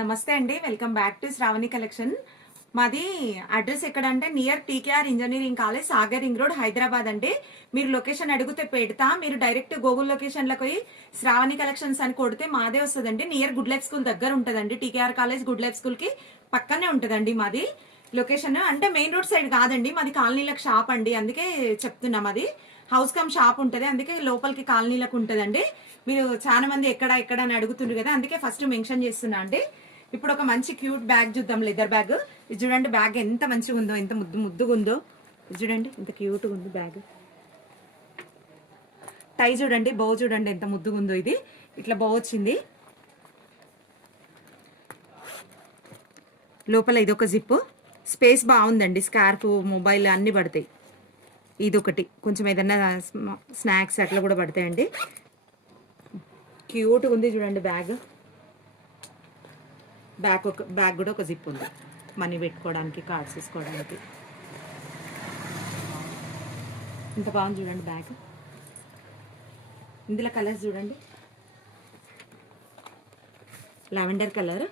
నమస్తే అండి, welcome back to Sravani collection. మాది అడ్రస్ ఎక్కడంటే near TKR engineering college, Sagar ring road, Hyderabad అండి. మీరు లొకేషన్ అడిగితే పెడతా. మీరు డైరెక్ట్ గూగుల్ లొకేషన్లకు పోయి శ్రావణి కలెక్షన్స్ అని కొడితే మాదే వస్తుందండి. నియర్ గుడ్ లైఫ్ స్కూల్ దగ్గర ఉంటుందండి. TKR college good life school కి పక్కనే ఉంటుందండి మాది లొకేషన్. అంటే మెయిన్ రోడ్ సైడ్ కాదండి, మాది కాలనీలకు షాప్ అండి, అందుకే చెప్తున్నాం. అది హౌస్ కమ్ షాప్ ఉంటుంది, అందుకే లోపలికి కాలనీలకు ఉంటుందండి. మీరు చాలా మంది ఎక్కడ అని అడుగుతుండ్రు కదా, అందుకే ఫస్ట్ మెన్షన్ చేస్తున్నా అండి. ఇప్పుడు ఒక మంచి క్యూట్ బ్యాగ్ చూద్దాం, లెదర్ బ్యాగ్. ఇది చూడండి, బ్యాగ్ ఎంత మంచిగా ఉందో, ఎంత ముద్దుగా ఉందో. ఇది చూడండి ఎంత క్యూట్గా ఉంది బ్యాగ్. టై చూడండి, బౌ చూడండి ఎంత ముద్దుగా ఉందో. ఇది ఇట్లా బౌ వచ్చింది, లోపల ఇది ఒక జిప్, స్పేస్ బాగుందండి. స్కార్ఫ్, మొబైల్ అన్నీ పడతాయి. ఇది ఒకటి కొంచెం ఏదన్నా స్నాక్స్ అట్లా కూడా పడతాయండి. క్యూట్గా ఉంది చూడండి బ్యాగ్. బ్యాగ్ కూడా ఒక జిప్ ఉంది, మనీ పెట్టుకోవడానికి, కార్డ్స్ తీసుకోవడానికి. ఇంత బాగుంది చూడండి బ్యాగ్. ఇందులో కలర్స్ చూడండి, లావెండర్ కలర్,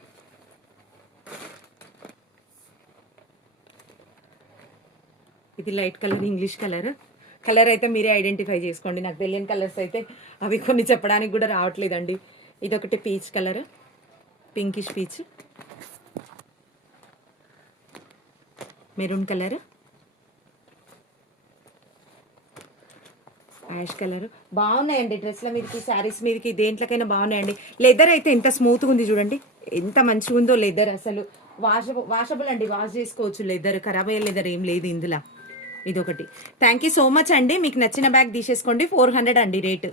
ఇది light colour, English colour. Colour అయితే మీరే ఐడెంటిఫై చేసుకోండి, నాకు తెలియని కలర్స్ అయితే అవి కొన్ని చెప్పడానికి కూడా రావట్లేదండి. ఇదొకటి peach colour, pinkish peach, maroon colour, ash colour. బాగున్నాయండి డ్రెస్ల మీదకి, శారీస్ మీదకి, దేంట్లోకైనా బాగున్నాయండి. లెదర్ అయితే ఎంత స్మూత్గా ఉంది చూడండి, ఎంత మంచిగా ఉందో లెదర్. అసలు వాషబుల్ అండి, వాష్ చేసుకోవచ్చు. లెదర్ ఖరాబ్ అయ్యే లెదర్ ఏం లేదు ఇందులో. ఇదొకటి. థ్యాంక్ యూ సో మచ్ అండి. మీకు నచ్చిన బ్యాగ్ తీసేసుకోండి. 400 అండి రేటు.